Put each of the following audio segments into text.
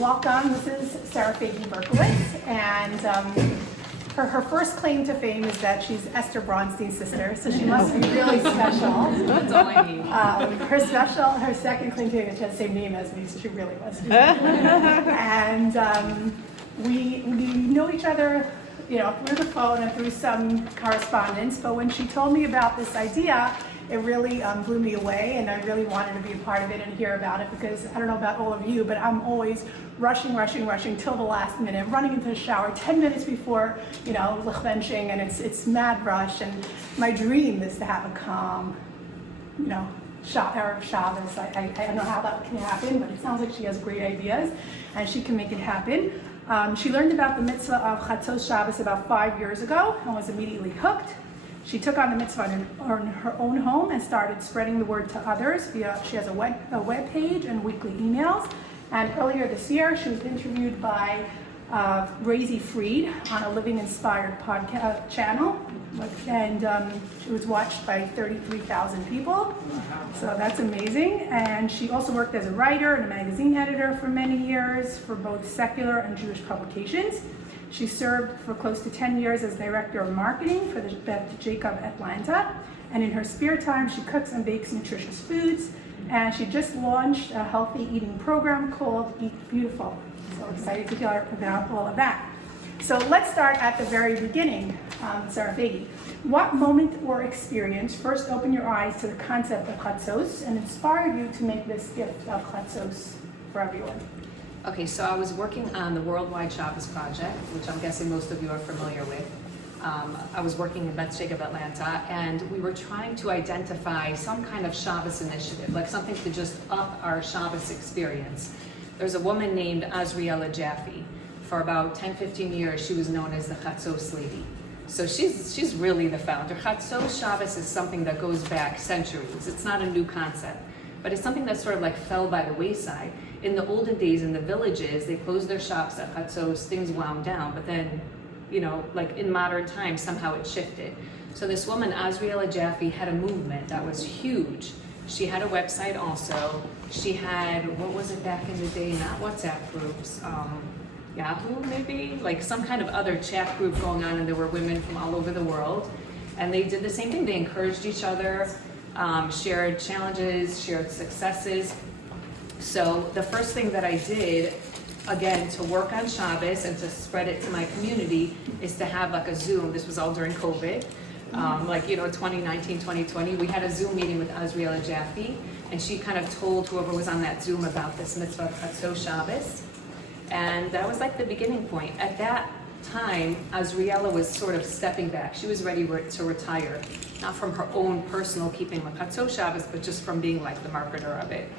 Welcome. This is Sarah Faygie Berkowitz, and her first claim to fame is that she's Esther Bronstein's sister, so she must be really special. That's all I need. Her second claim to fame is she has the same name as me, so she really must be. And we know each other, through the phone and through some correspondence. But when she told me about this idea, it really blew me away, and I really wanted to be a part of it and hear about it, because I don't know about all of you, but I'm always rushing till the last minute, running into the shower 10 minutes before, benching, and it's mad rush. And my dream is to have a calm, Erev Shabbos. I don't know how that can happen, but it sounds like she has great ideas, and she can make it happen. She learned about the mitzvah of Chatzos Shabbos about 5 years ago and was immediately hooked. She took on the mitzvah in her own home and started spreading the word to others. She has a web page and weekly emails. And earlier this year, she was interviewed by Razy Freed on a Living Inspired podcast channel. And she was watched by 33,000 people. So that's amazing. And she also worked as a writer and a magazine editor for many years for both secular and Jewish publications. She served for close to 10 years as director of marketing for the Beth Jacob Atlanta. And in her spare time, she cooks and bakes nutritious foods. And she just launched a healthy eating program called Eat Beautiful. So excited to hear about all of that. So let's start at the very beginning, Sarah Faygie. What moment or experience first opened your eyes to the concept of Chatzos and inspired you to make this gift of Chatzos for everyone? Okay, so I was working on the Worldwide Shabbos project, which I'm guessing most of you are familiar with. I was working in Beth Jacob Atlanta, and we were trying to identify some kind of Shabbos initiative, like something to just up our Shabbos experience. There's a woman named Azriela Jaffe. For about 10-15 years, she was known as the Chatzos lady. So she's really the founder. Chatzos Shabbos is something that goes back centuries. It's not a new concept, but it's something that sort of like fell by the wayside. In the olden days, in the villages, they closed their shops at Chatzos, things wound down, but then, like in modern times, somehow it shifted. So this woman, Azriela Jaffe, had a movement that was huge. She had a website also. She had, what was it back in the day, not WhatsApp groups, Yahoo maybe, like some kind of other chat group going on, and there were women from all over the world. And they did the same thing. They encouraged each other, shared challenges, shared successes. So the first thing that I did, again, to work on Shabbos and to spread it to my community, is to have like a Zoom. This was all during COVID, 2019, 2020. We had a Zoom meeting with Azriela Jaffe, and she kind of told whoever was on that Zoom about this mitzvah of Chatzos Shabbos. And that was like the beginning point. At that time, Azriela was sort of stepping back. She was ready to retire, not from her own personal keeping of Chatzos Shabbos, but just from being like the marketer of it,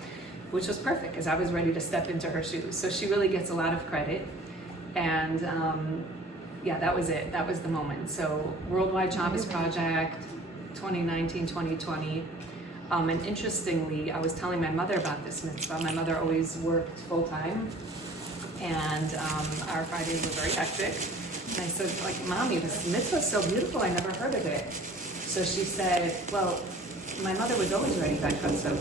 which was perfect because I was ready to step into her shoes. So she really gets a lot of credit. And that was it. That was the moment. So Worldwide Shabbos Project, 2019, 2020. And interestingly, I was telling my mother about this mitzvah. My mother always worked full time, and our Fridays were very hectic. And I said, Mommy, this mitzvah is so beautiful, I never heard of it. So she said, well, my mother was always ready by Chatzos,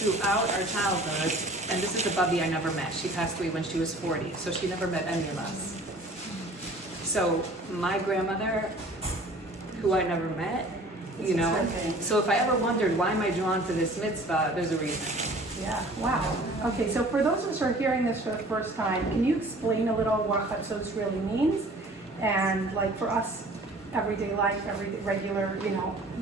throughout our childhood. And this is the Bubby I never met. She passed away when she was 40, so she never met any of us. So my grandmother, who I never met, so if I ever wondered why am I drawn to this mitzvah, there's a reason. Yeah, wow. Okay, so for those of us who are hearing this for the first time, can you explain a little what Chatzos really means? And for us, everyday life, regular,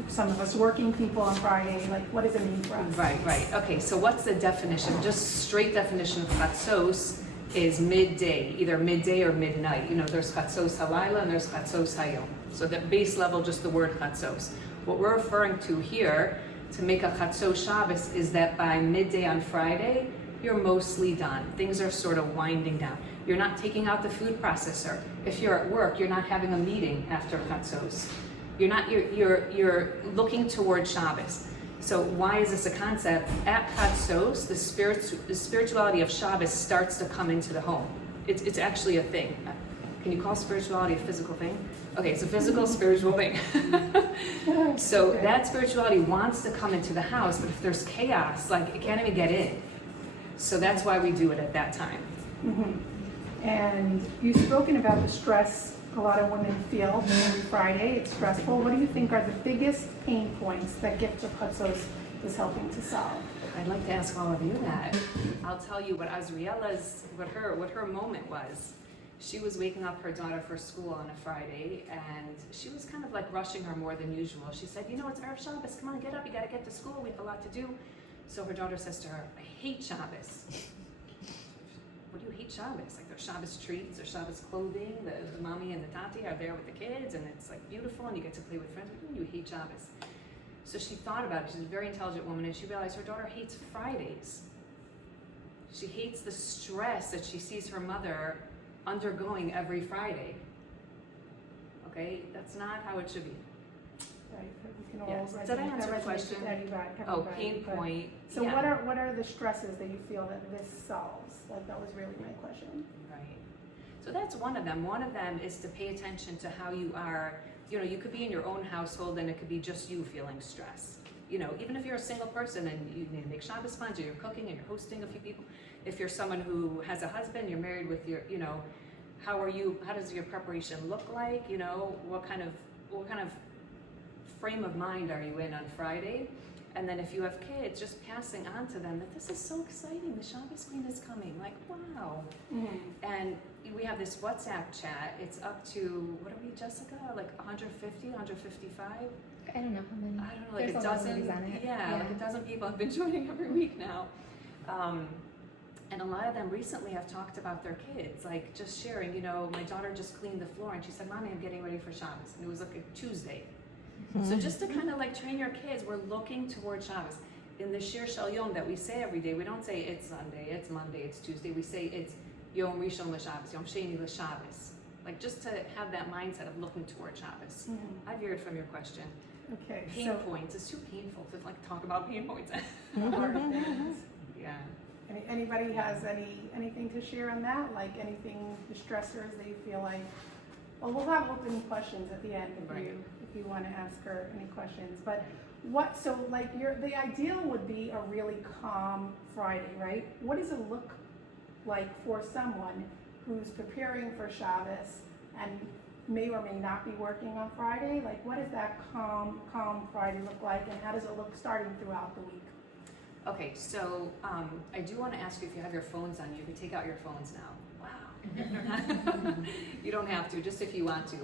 some of us working people on Friday, what does it mean for us? Right. Okay, so what's the definition? Just straight definition of Chatzos is midday, either midday or midnight. There's Chatzos Halayla and there's Chatzos Hayom. So the base level, just the word Chatzos. What we're referring to here, to make a Chatzos Shabbos, is that by midday on Friday, you're mostly done. Things are sort of winding down. You're not taking out the food processor. If you're at work, you're not having a meeting after Chatzos. You're looking toward Shabbos. So why is this a concept? At Chatzos, the spirituality of Shabbos starts to come into the home. It's actually a thing. Can you call spirituality a physical thing? Okay, it's a physical, spiritual thing. So that spirituality wants to come into the house, but if there's chaos, it can't even get in. So that's why we do it at that time. And you've spoken about the stress a lot of women feel every Friday. It's stressful. What do you think are the biggest pain points that Gift of Chatzos is helping to solve? I'd like to ask all of you that. I'll tell you what what her moment was. She was waking up her daughter for school on a Friday, and she was kind of like rushing her more than usual. She said, you know, it's Erev Shabbos, come on, get up, you gotta get to school, we have a lot to do. So her daughter says to her, I hate Shabbos. What do you hate Shabbos? Like there's Shabbos treats, there's Shabbos clothing, the mommy and the tati are there with the kids, and it's like beautiful, and you get to play with friends. What do you hate Shabbos? So she thought about it. She's a very intelligent woman, and she realized her daughter hates Fridays. She hates the stress that she sees her mother undergoing every Friday. Okay, that's not how it should be. Right, we can all Yes. Did I answer the question? Oh, pain point. So yeah. what are the stresses that you feel that this solves? Like that was really my question. Right. So that's one of them. One of them is to pay attention to how you are. You know, you could be in your own household and it could be just you feeling stress. You know, even if you're a single person and you need to make Shabbos sponge, or you're cooking and you're hosting a few people. If you're someone who has a husband, you're married with your, you know, how does your preparation look like? You know, what kind of frame of mind are you in on Friday? And then if you have kids, just passing on to them that this is so exciting, the Shabbos Queen is coming, like, wow. And we have this WhatsApp chat, it's up to, what are we, Jessica, like 150, 155? I don't know how many. I don't know, like There's a a lot of dozen, ladies on it. yeah, like a dozen people have been joining every week now. And a lot of them recently have talked about their kids, like just sharing, you know, my daughter just cleaned the floor and she said, Mommy, I'm getting ready for Shabbos. And it was like a Tuesday. So just to kind of like train your kids, we're looking toward Shabbos. In the Shir Shel Yom that we say every day, we don't say it's Sunday, it's Monday, it's Tuesday. We say it's Yom Rishon l'Shabbos, Yom Sheni l'Shabbos. Like just to have that mindset of looking toward Shabbos. I veered from your question. Okay. Pain points. It's too painful to like talk about pain points. Yeah. Anybody has anything to share on that? Like anything, the stressors that you feel like? Well, we'll have open questions at the end if you want to ask her any questions. But so like the ideal would be a really calm Friday, right? What does it look like for someone who's preparing for Shabbos and may or may not be working on Friday? Like what does that calm Friday look like, and how does it look starting throughout the week? Okay, so I do want to ask you if you have your phones on you, can take out your phones now. Wow. You don't have to, just if you want to.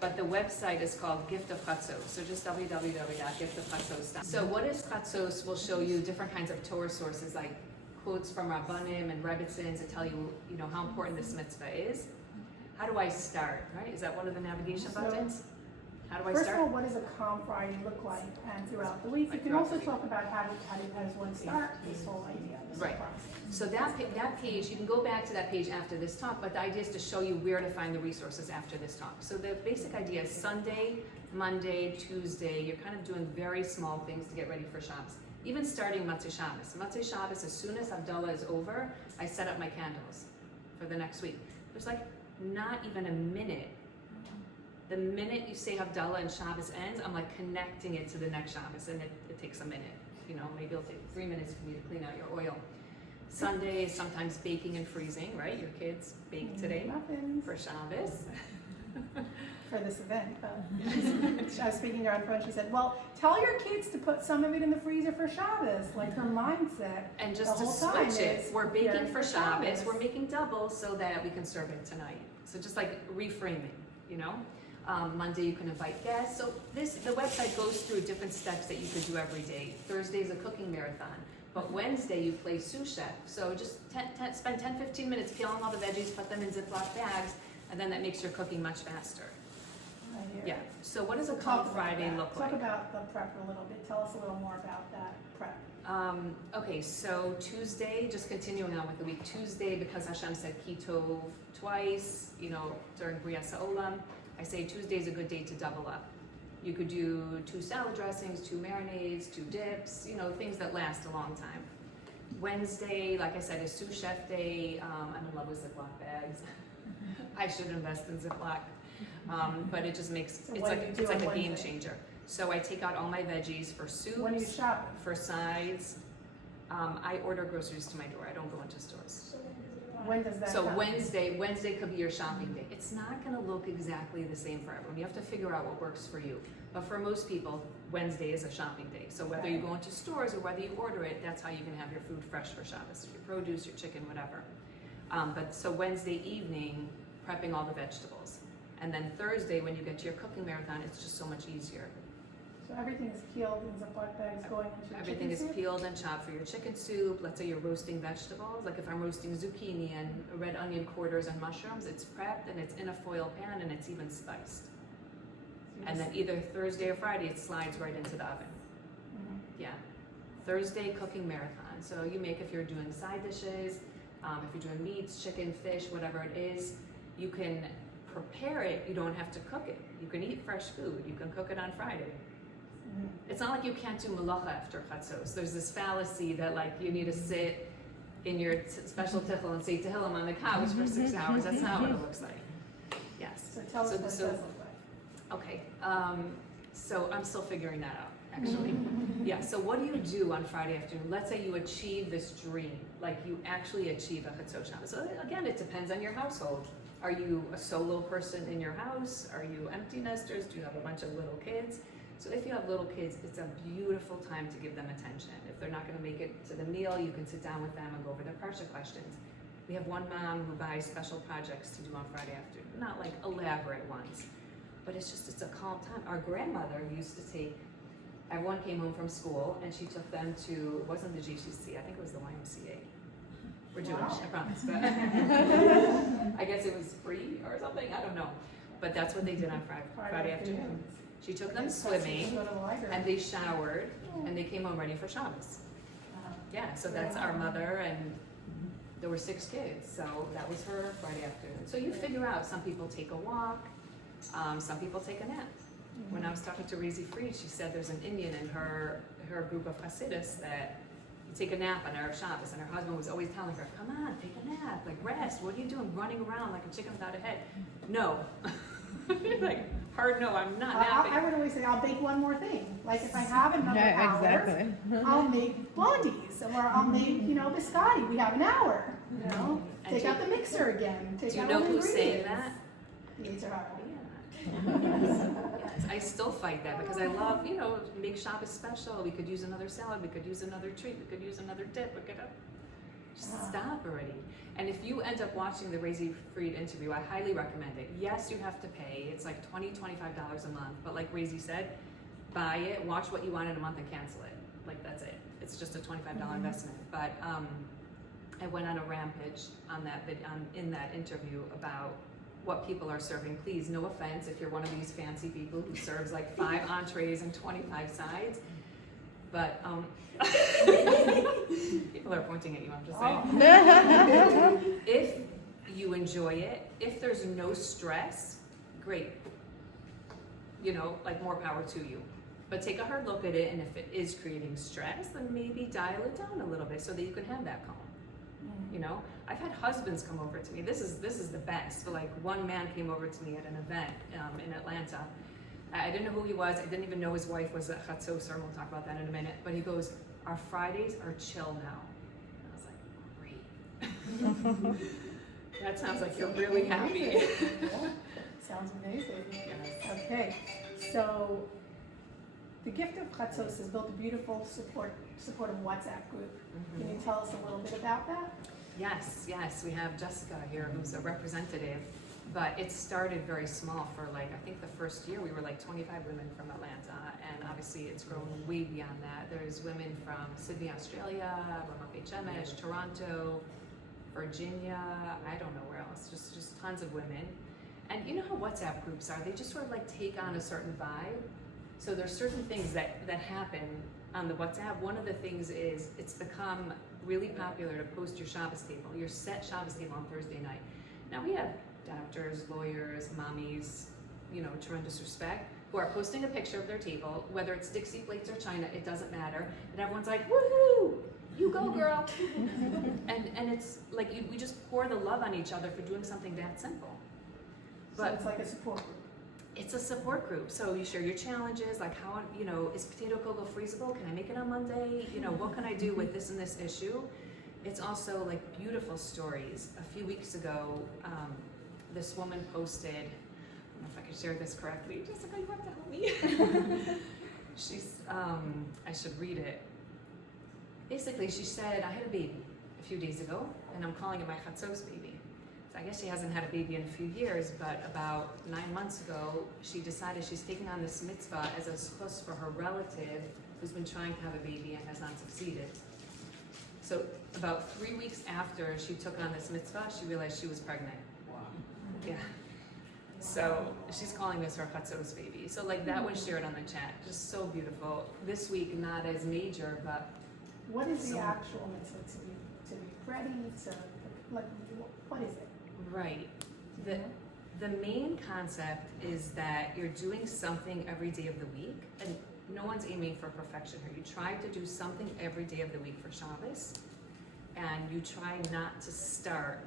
But the website is called Gift of Chatzos, so just www.giftofchatzos.com. So what is Chatzos will show you different kinds of Torah sources, like quotes from Rabbanim and Rebbitzins that tell you, you know, how important this mitzvah is. How do I start, right? Is that one of the navigation buttons? How do I start? First of all, what does a calm Friday look like, and throughout the week? You can also talk about how does one start this whole idea, this whole process. So that page, you can go back to that page after this talk, but the idea is to show you where to find the resources after this talk. So the basic idea is Sunday, Monday, Tuesday, you're kind of doing very small things to get ready for Shabbos. Even starting Motzei Shabbos. Motzei Shabbos, as soon as Havdalah is over, I set up my candles for the next week. There's like not even a minute. The minute you say Havdalah and Shabbos ends, I'm like connecting it to the next Shabbos, and it takes a minute. You know, maybe it'll take 3 minutes for me to clean out your oil. Sunday is sometimes baking and freezing, right? Your kids bake today for Shabbos. For this event. I was speaking to her on the phone, she said, well, tell your kids to put some of it in the freezer for Shabbos, like her mindset. And just to switch it, we're baking for Shabbos, we're making double so that we can serve it tonight. So just like reframing, you know? Monday you can invite guests. So the website goes through different steps that you could do every day. Thursday is a cooking marathon. But Wednesday you play sous chef. So just spend 10-15 minutes peeling all the veggies, put them in Ziploc bags, and then that makes your cooking much faster. Yeah. So what does a calm Friday look like? Talk about the prep a little bit. Tell us a little more about that prep. Okay, so Tuesday, just continuing on with the week. Tuesday, because Hashem said Ki Tov twice, you know, during Brias HaOlam, I say Tuesday is a good day to double up. You could do 2 salad dressings, 2 marinades, 2 dips, you know, things that last a long time. Wednesday, like I said, is sous chef day. I'm in love with Ziploc bags. I should invest in Ziploc. But it just makes, So it's like a game changer. So I take out all my veggies for soups. When you shop? For sides. I order groceries to my door. I don't go into stores. When does that So come? Wednesday could be your shopping day. It's not going to look exactly the same for everyone. You have to figure out what works for you. But for most people, Wednesday is a shopping day. So whether you go into stores or whether you order it, that's how you can have your food fresh for Shabbos, your produce, your chicken, whatever. But so Wednesday evening, prepping all the vegetables. And then Thursday, when you get to your cooking marathon, it's just so much easier. So everything is peeled in Ziploc bags going into Everything chicken is soup? peeled and chopped for your chicken soup. Let's say you're roasting vegetables. Like if I'm roasting zucchini and red onion quarters and mushrooms, it's prepped and it's in a foil pan and it's even spiced. And then either Thursday or Friday, it slides right into the oven. Yeah. Thursday cooking marathon. So you make, if you're doing side dishes, if you're doing meats, chicken, fish, whatever it is, you can prepare it. You don't have to cook it. You can eat fresh food. You can cook it on Friday. It's not like you can't do malacha after Chatzos. There's this fallacy that like you need to sit in your special tichel and say tehillim on the couch for 6 hours. That's not what it looks like. Yes. So tell us what it does look like. Okay. So I'm still figuring that out, actually. Yeah. So what do you do on Friday afternoon? Let's say you achieve this dream, like you actually achieve a Chatzos Shabbos. So again, it depends on your household. Are you a solo person in your house? Are you empty nesters? Do you have a bunch of little kids? So if you have little kids, it's a beautiful time to give them attention. If they're not going to make it to the meal, you can sit down with them and go over their parsha questions. We have one mom who buys special projects to do on Friday afternoon, not like elaborate ones, but it's a calm time. Our grandmother used to take, everyone came home from school and she took them to, it wasn't the GCC, I think it was the YMCA. We're Jewish, I promise, but I guess it was free or something, I don't know. But that's what they did on Friday afternoon. She took them swimming, and they showered, and they came home ready for Shabbos. Yeah, so that's our mother, and there were 6 kids, so that was her Friday afternoon. So you figure out, some people take a walk, some people take a nap. When I was talking to Razi Fried, she said there's an Indian in her group of Hasidus that you take a nap on Erev Shabbos, and her husband was always telling her, come on, take a nap, like rest, what are you doing, running around like a chicken without a head? No. Like, hard no, I'm not napping. I would always say, I'll bake one more thing. Like if I have another hour, I'll make blondies, or I'll make, biscotti. We have an hour, Take out the mixer again. Do you know who's saying that? The Yitzhak. Yes, I still fight that because I love, make Shabbos special. We could use another salad. We could use another treat. We could use another dip. We could just stop already. And if you end up watching the Razi Fried interview, I highly recommend it. Yes, you have to pay. It's like $20, $25 a month. But like Razi said, buy it, watch what you want in a month and cancel it. Like that's it. It's just a $25 investment. But I went on a rampage on that in that interview about what people are serving. Please, no offense if you're one of these fancy people who serves like 5 entrees and 25 sides. But people are pointing at you, I'm just saying. If you enjoy it, if there's no stress, great. Like more power to you. But take a hard look at it, and if it is creating stress, then maybe dial it down a little bit so that you can have that calm. I've had husbands come over to me. This is the best. But like one man came over to me at an event in Atlanta. I didn't know who he was. I didn't even know his wife was a Chatzos, and we'll talk about that in a minute. But he goes, our Fridays are chill now. And I was like, great. That sounds like you're really happy. Yeah. Sounds amazing. Yes. Okay, so the Gift of Chatzos has built a beautiful supportive WhatsApp group. Can you tell us a little bit about that? Yes. We have Jessica here, who's a representative. But it started very small for I think the first year we were like 25 women from Atlanta, and obviously it's grown way beyond that. There's women from Sydney, Australia, Ramat Beit Shemesh, Toronto, Virginia, I don't know where else, just tons of women. And you know how WhatsApp groups are, they just sort of take on a certain vibe. So there's certain things that happen on the WhatsApp. One of the things is it's become really popular to post your Shabbos table, your set Shabbos table on Thursday night. Now we have doctors, lawyers, mommies, tremendous respect, who are posting a picture of their table, whether it's Dixie plates or China, it doesn't matter. And everyone's like, woohoo, you go girl. and it's like, we just pour the love on each other for doing something that simple. So it's like a support group. it's a support group. So you share your challenges, like how, is potato kugel freezable? Can I make it on Monday? What can I do with this and this issue? It's also like beautiful stories. A few weeks ago, this woman posted, I don't know if I can share this correctly. Jessica, you have to help me. I should read it. Basically, she said, I had a baby a few days ago, and I'm calling it my Chatzos baby. So I guess she hasn't had a baby in a few years, but about 9 months ago, she decided she's taking on this mitzvah as a schus for her relative who's been trying to have a baby and has not succeeded. So about 3 weeks after she took on this mitzvah, she realized she was pregnant. Wow. Yeah. So she's calling this her Chatzos baby. So like that was shared on the chat, just so beautiful. This week, not as major, but What is the actual mitzvah to be ready to, like, what is it? right. The main concept is that you're doing something every day of the week, and no one's aiming for perfection here. You try to do something every day of the week for Shabbos, and you try not to start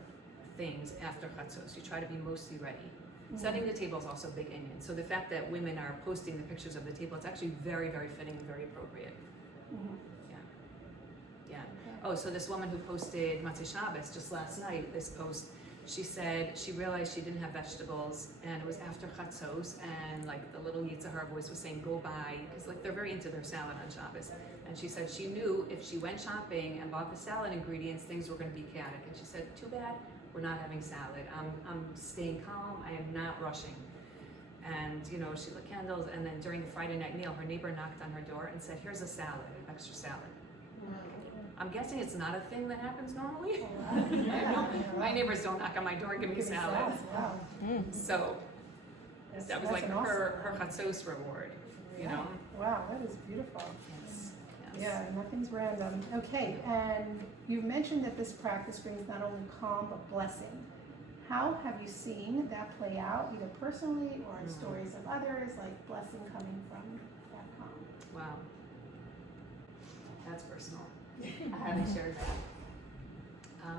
things after Chatzos. You try to be mostly ready. Mm-hmm. Setting the table is also a big inyan. So the fact that women are posting the pictures of the table, it's actually very, very fitting and very appropriate. Mm-hmm. Yeah. Okay. Oh, so this woman who posted Chatzos Shabbos just last night, this post, she said she realized she didn't have vegetables, and it was after Chatzos, and like the little Yitzhahar voice was saying, go buy, because like they're very into their salad on Shabbos. And she said she knew if she went shopping and bought the salad ingredients, things were going to be chaotic. And she said, too bad, we're not having salad. I'm staying calm, I am not rushing. And she lit candles, and then during the Friday night meal, her neighbor knocked on her door and said, here's a salad, an extra salad. I'm guessing it's not a thing that happens normally. Oh, wow. Yeah. My neighbors don't knock on my door and give me salad. Wow. So that was like her Chatzos reward, Yeah. Wow, that is beautiful. Yes. Yeah, nothing's random. Okay, and you've mentioned that this practice brings not only calm but blessing. How have you seen that play out, either personally or in stories of others, like blessing coming from that calm? Wow. That's personal. I haven't shared that.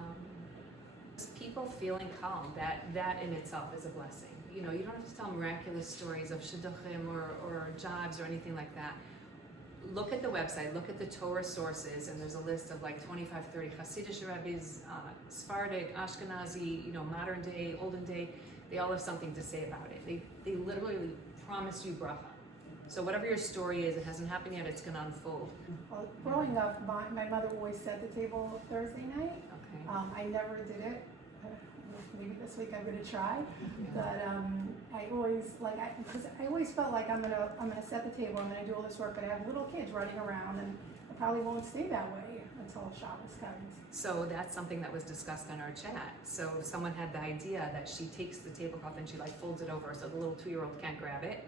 Just people feeling calm, that in itself is a blessing. You don't have to tell miraculous stories of shidduchim or jobs or anything like that. Look at the website, look at the Torah sources, and there's a list of like 25, 30 Hasidic rabbis, Sephardic, Ashkenazi, modern day, olden day. They all have something to say about it. They literally promise you bracha. So whatever your story is, it hasn't happened yet, it's gonna unfold. Well, growing up, my mother always set the table Thursday night. Okay. I never did it. Maybe this week I'm gonna try. Yeah. But I always because I always felt like I'm gonna set the table, I'm gonna do all this work, but I have little kids running around, and I probably won't stay that way until Shabbos comes. So that's something that was discussed in our chat. So someone had the idea that she takes the tablecloth and she like folds it over so the little 2-year-old can't grab it.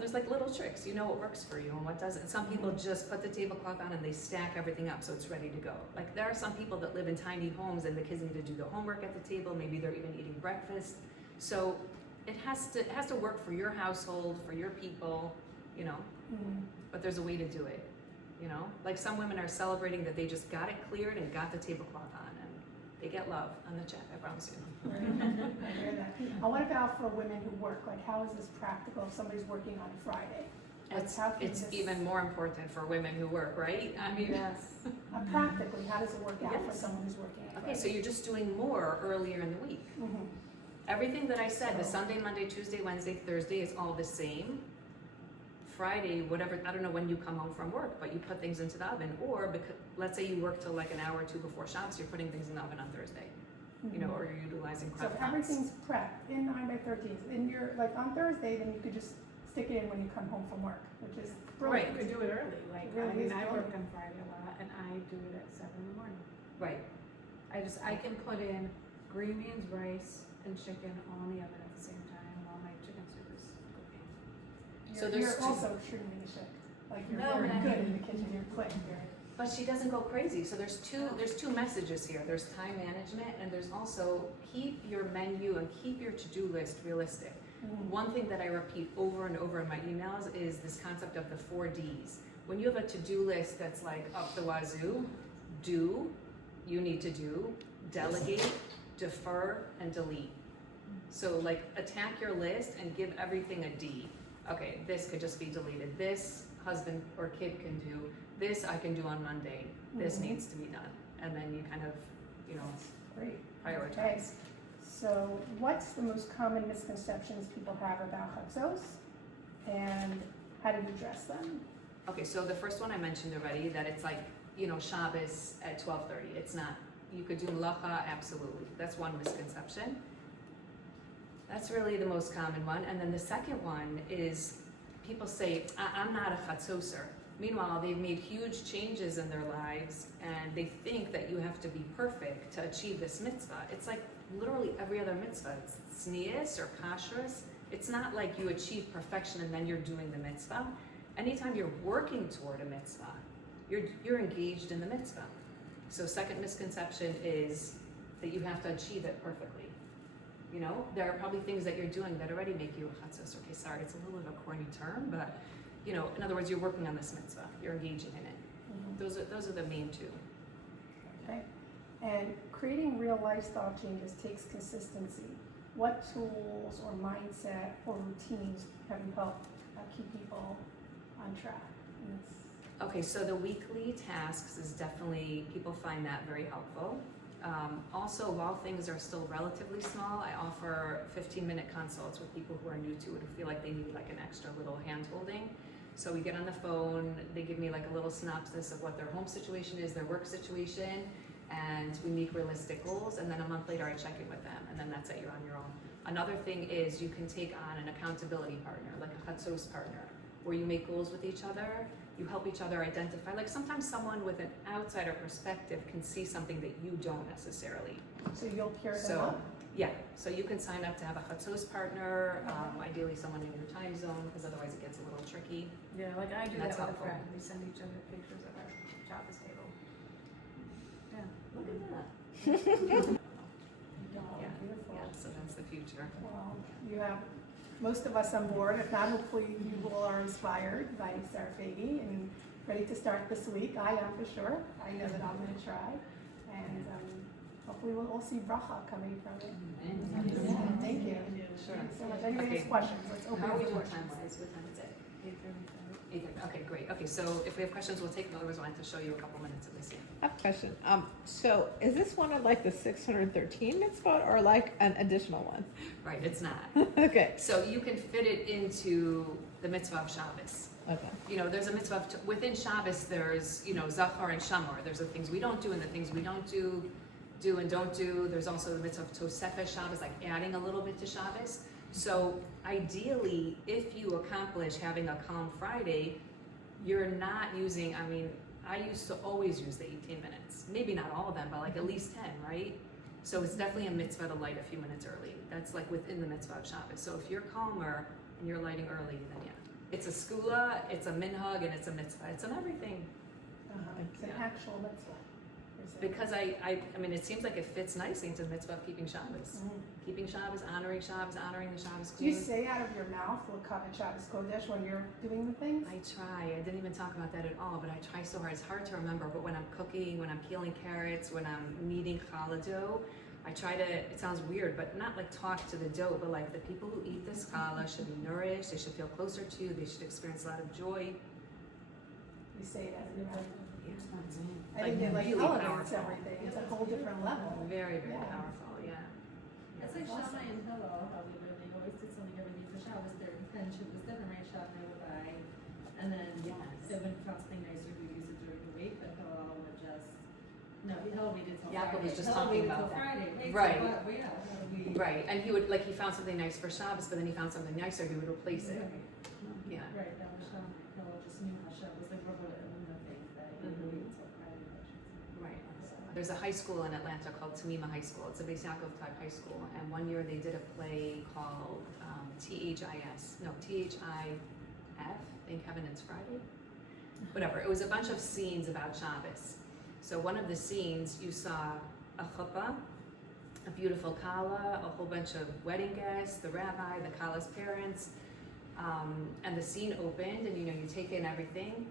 There's like little tricks. What works for you and what doesn't. Some people just put the tablecloth on and they stack everything up so it's ready to go. Like there are some people that live in tiny homes and the kids need to do their homework at the table. Maybe they're even eating breakfast. So it has to work for your household, for your people, But there's a way to do it, Like some women are celebrating that they just got it cleared and got the tablecloth on, and they get love on the chat, I promise you. I hear that. What about for women who work? Like, how is this practical if somebody's working on Friday? It's even more important for women who work, right? I mean, yes. Practically, how does it work out for someone who's working on Friday? Okay, so you're just doing more earlier in the week. Mm-hmm. Everything that I said, the Sunday, Monday, Tuesday, Wednesday, Thursday is all the same. Friday, whatever, I don't know when you come home from work, but you put things into the oven, or because, let's say you work till like an hour or two before Shabbos, you're putting things in the oven on Thursday, or you're utilizing So prep if pots. everything's prepped in 9x13s, in your, like on Thursday, then you could just stick it in when you come home from work, which is brilliant. Right. You could do it early, like, Really is I work brilliant. on Friday a lot, and I do it at 7 in the morning. Right. I can put in green beans, rice, and chicken all in the oven at the same time while my chicken soup is cooking. So there's You're two- also extremely geschicked. Like you're No, very but I good mean- in the kitchen, you're quick, But she doesn't go crazy. So there's two messages here. There's time management, and there's also keep your menu and keep your to-do list realistic. One thing that I repeat over and over in my emails is this concept of the 4 Ds. When you have a to-do list that's like up the wazoo, do, you need to do, delegate, defer, and delete. So like attack your list and give everything a D. Okay, this could just be deleted. This husband or kid can do. This I can do on Monday. This needs to be done. And then you kind of, you know, Great. prioritize. Okay. So what's the most common misconceptions people have about Chatzos, and how do you address them? Okay, so the first one I mentioned already, that it's like, you know, Shabbos at 12:30. It's not. You could do melacha, absolutely. That's one misconception. That's really the most common one. And then the second one is people say, I'm not a Chatzoser. Meanwhile, they've made huge changes in their lives and they think that you have to be perfect to achieve this mitzvah. It's like literally every other mitzvah. It's tznius or kashrus. It's not like you achieve perfection and then you're doing the mitzvah. Anytime you're working toward a mitzvah, you're engaged in the mitzvah. So second misconception is that you have to achieve it perfectly. You know, there are probably things that you're doing that already make you a chatzos. Okay, sorry, it's a little bit of a corny term, but you know, in other words, you're working on this mitzvah. You're engaging in it. Those are the main two. Okay. And creating real lifestyle changes takes consistency. What tools or mindset or routines have you helped keep people on track? Okay, so the weekly tasks is definitely, people find that very helpful. Also, while things are still relatively small, I offer 15-minute consults with people who are new to it, who feel like they need like an extra little hand-holding. So we get on the phone, they give me like a little synopsis of what their home situation is, their work situation, and we make realistic goals, and then a month later I check in with them, and then that's it, you're on your own. Another thing is you can take on an accountability partner, like a chatzos partner, where you make goals with each other, you help each other identify. Like sometimes someone with an outsider perspective can see something that you don't necessarily. So you'll pair them up? Yeah, so you can sign up to have a chatzos partner, ideally someone in your time zone, because otherwise it gets a little tricky. Yeah, like I do That's that with a helpful. friend. We send each other pictures of our Shabbos table. Yeah. Look at that. Yeah, beautiful. Yeah, so that's the future. Well, you have most of us on board. If not, hopefully you all are inspired by Sarah Faygie and ready to start this week. I am for sure. I know that I'm going to try. And hopefully we'll all see bracha coming from it. Yeah, thank you. Sure. Thank you so much. Anybody has questions? Let's open How are up we the doing questions. time-wise? What time is it? 8:30. Okay, great. Okay, so if we have questions, we'll take them. Otherwise, I want to show you a couple minutes of this here. I have a question. So is this one of like the 613 mitzvot or like an additional one? Right, it's not. Okay. So you can fit it into the mitzvah of Shabbos. Okay. You know, there's a mitzvah of, within Shabbos, there's, you know, Zachar and Shamar. There's the things we don't do and the things we don't do and don't do. There's also the mitzvah of Tosefes Shabbos, like adding a little bit to Shabbos. So ideally, if you accomplish having a calm Friday, you're not using, I mean, I used to always use the 18 minutes. Maybe not all of them, but like at least 10, right? So it's definitely a mitzvah to light a few minutes early. That's like within the mitzvah of Shabbos. So if you're calmer and you're lighting early, then yeah. It's a skula, it's a minhag, and it's a mitzvah. It's an everything. It's an actual mitzvah. Because I mean, it seems like it fits nicely into the mitzvah of keeping Shabbos. Keeping Shabbos, honoring the Shabbos Do you clean. say out of your mouth L'kavet Shabbos Kodesh when you're doing the things? I try. I didn't even talk about that at all, but I try so hard. It's hard to remember, but when I'm cooking, when I'm peeling carrots, when I'm kneading challah dough, I try to, it sounds weird, but not like talk to the dough, but like the people who eat this challah should be nourished, they should feel closer to you, they should experience a lot of joy. You say that in your mouth. Yeah, that's it. I think it like really elevates powerful. everything. It's a whole different level. Very, very Yeah. powerful, yeah. It's like Shammai and Hillel, how we were, they always did something every day for Shabbos, their intention was different, right? Shammai would buy, and then Yes. if it found something nicer, we use it during the week, but Hillel would just, no, Hillel waited till Yaakov Friday. was just Hillel talking waited about till that. Friday, right? Right. So what, yeah, how do we? Right, and he would, like, he found something nice for Shabbos, but then he found something nicer, he would replace it. Right. Yeah. Right, that was Shammai, Hillel just knew how Shabbos, like, what would the thing that he would wait until Friday. Right. There's a high school in Atlanta called Tamima High School. It's a Beis Yaakov type high school. And one year they did a play called THIF, Thank Heaven It's Friday. Whatever. It was a bunch of scenes about Shabbos. So one of the scenes you saw a chuppah, a beautiful kala, a whole bunch of wedding guests, the rabbi, the kala's parents, and the scene opened and you know, you take in everything.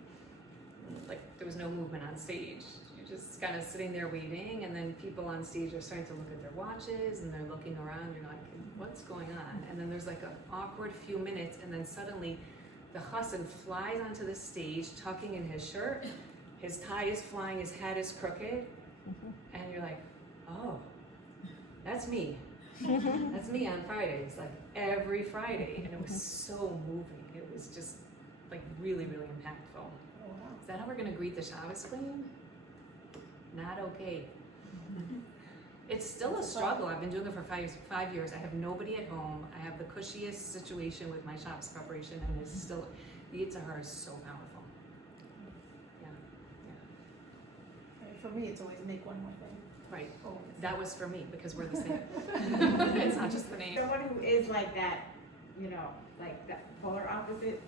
Like there was no movement on stage. You just kind of sitting there waiting, and then people on stage are starting to look at their watches, and they're looking around, you're like, what's going on? And then there's like an awkward few minutes, and then suddenly the chassan flies onto the stage, tucking in his shirt, his tie is flying, his hat is crooked, and you're like, oh, that's me. That's me on Fridays, like every Friday, and it was so moving. It was just like really, really impactful. Oh, wow. Is that how we're gonna greet the Shabbos queen? Not okay. It's still a struggle. I've been doing it for 5 years. I have nobody at home. I have the cushiest situation with my Shabbos preparation, and it's still, the Yitzhar is so powerful. Yeah, yeah. Okay, for me, it's always make one more thing. Right. Always. That was for me because we're the same. It's not just the name. Someone who is like that, you know, like that polar opposite,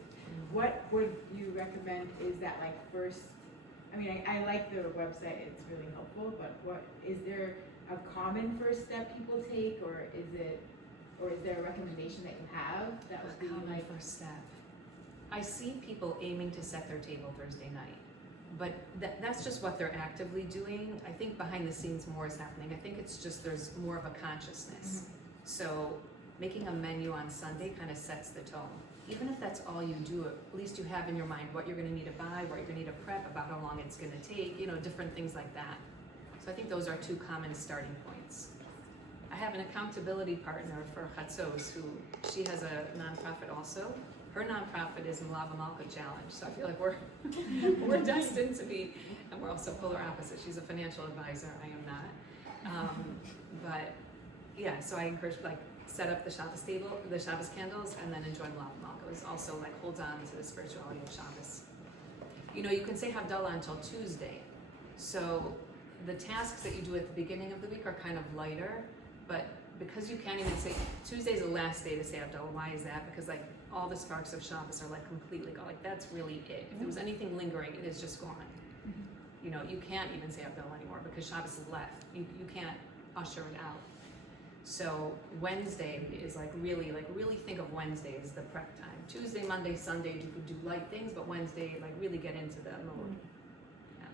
what would you recommend is that like first, I mean, I like the website, it's really helpful, but what, is there a common first step people take, or is there a recommendation that you have that would be Common like, first step. I see people aiming to set their table Thursday night, but that's just what they're actively doing. I think behind the scenes more is happening. I think it's just there's more of a consciousness. So making a menu on Sunday kind of sets the tone. Even if that's all you do, at least you have in your mind what you're going to need to buy, what you're going to need to prep, about how long it's going to take, you know, different things like that. So I think those are two common starting points. I have an accountability partner for Chatzos who, she has a nonprofit also. Her nonprofit is Malava Malka Challenge, so I feel like we're destined to be, and we're also polar opposite. She's a financial advisor, I am not. But yeah, so I encourage like set up the Shabbos table, the Shabbos candles, and then enjoy Malava Malka. It also like holds on to the spirituality of Shabbos. You know, you can say Havdalah until Tuesday, so the tasks that you do at the beginning of the week are kind of lighter, but because you can't even say, Tuesday's the last day to say Havdalah. Why is that? Because like all the sparks of Shabbos are like completely gone. Like that's really it. If there was anything lingering, it is just gone. You know, you can't even say Havdalah anymore because Shabbos is left. You can't usher it out. So Wednesday is like really think of Wednesday as the prep time. Tuesday, Monday, Sunday, you could do light things, but Wednesday, like really get into the mode. Yeah.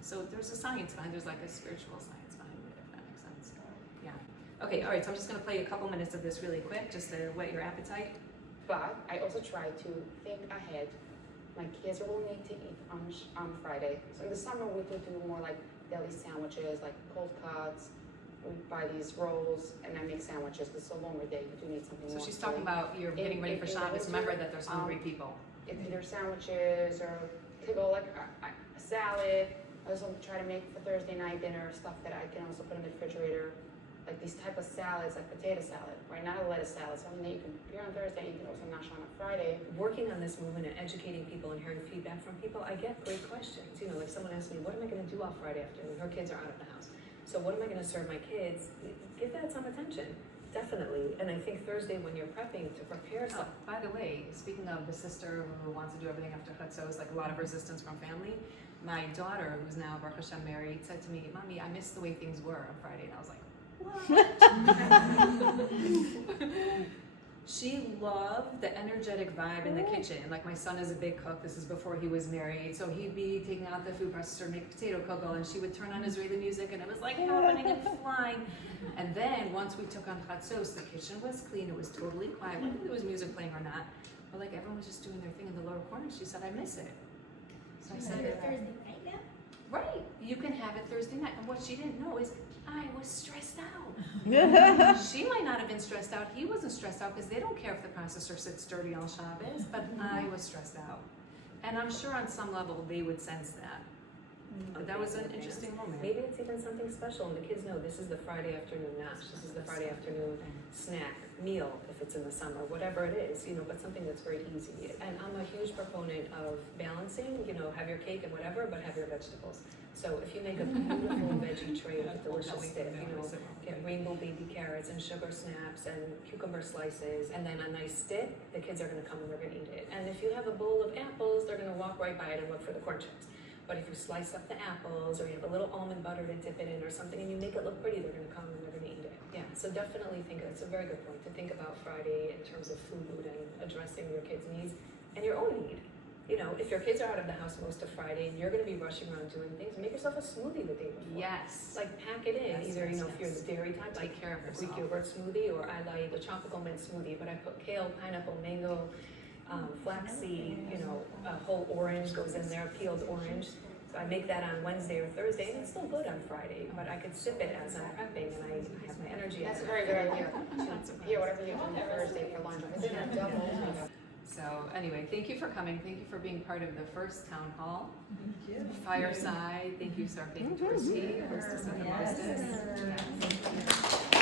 So there's a science behind, there's like a spiritual science behind it, if that makes sense. Yeah. Okay, all right, so I'm just gonna play a couple minutes of this really quick, just to whet your appetite. But I also try to think ahead. My kids will need to eat on Friday. So in the summer we do more like deli sandwiches, like cold cuts. We buy these rolls and I make sandwiches. It's a longer day. You do need something more. So she's talking about you're getting ready for Shabbos. Remember that there's hungry people. It's either sandwiches or could go like a salad. I also try to make for Thursday night dinner stuff that I can also put in the refrigerator. Like these type of salads, like potato salad, right? Not a lettuce salad, something that you can prepare on Thursday, you can also mash on a Friday. Working on this movement and educating people and hearing feedback from people, I get great questions. You know, like someone asked me, what am I going to do all Friday afternoon? Her kids are out of the house. So what am I going to serve my kids? Give that some attention, definitely. And I think Thursday when you're prepping to prepare stuff. By the way, speaking of the sister who wants to do everything after Chatzos, like a lot of resistance from family, my daughter, who's now Baruch Hashem married, said to me, Mommy, I miss the way things were on Friday. And I was like, she loved the energetic vibe in the kitchen. Like my son is a big cook. This is before he was married. So he'd be taking out the food processor, make potato kugel, and she would turn on Israeli music and it was like happening and flying. And then once we took on Chatzos, the kitchen was clean. It was totally quiet, whether there was music playing or not. But like everyone was just doing their thing in the lower corner. She said, I miss it. So I said, Thursday night now? right, you can have it Thursday night. And what she didn't know is I was stressed out. She might not have been stressed out. He wasn't stressed out because they don't care if the processor sits dirty on Shabbos, but I was stressed out. And I'm sure on some level they would sense that. But that was an interesting moment. Maybe it's even something special and the kids know this is the Friday afternoon nash, this is the Friday afternoon snack, meal, if it's in the summer, whatever it is, you know, but something that's very easy. And I'm a huge proponent of balancing, you know, have your cake and whatever, but have your vegetables. So if you make a beautiful veggie tray with delicious dip, you know, get rainbow baby carrots and sugar snaps and cucumber slices, and then a nice dip, the kids are gonna come and they're gonna eat it. And if you have a bowl of apples, they're gonna walk right by it and look for the corn chips. But if you slice up the apples, or you have a little almond butter to dip it in or something, and you make it look pretty, they're gonna come and they're gonna eat it. Yeah, so definitely think it's a very good point to think about Friday in terms of food and addressing your kids' needs and your own need. if your kids are out of the house most of Friday and you're gonna be rushing around doing things, make yourself a smoothie the day before. Yes. Like pack it in, Yes, either, yes, if you're yes. the dairy type, Take care of Greek yourself. yogurt smoothie, or I like the tropical mint smoothie, but I put kale, pineapple, mango, flaxseed, a whole orange goes in there, peeled orange. So I make that on Wednesday or Thursday, and it's still good on Friday, but I could sip it as I'm prepping, and I have my energy. That's a very good idea. Yeah, whatever you do on Thursday for lunch, if it's in a double. So anyway, thank you for coming. Thank you for being part of the first town hall. Fireside. Thank you, Sarah Faygie Berkowitz, hostess of the hostess. Yeah.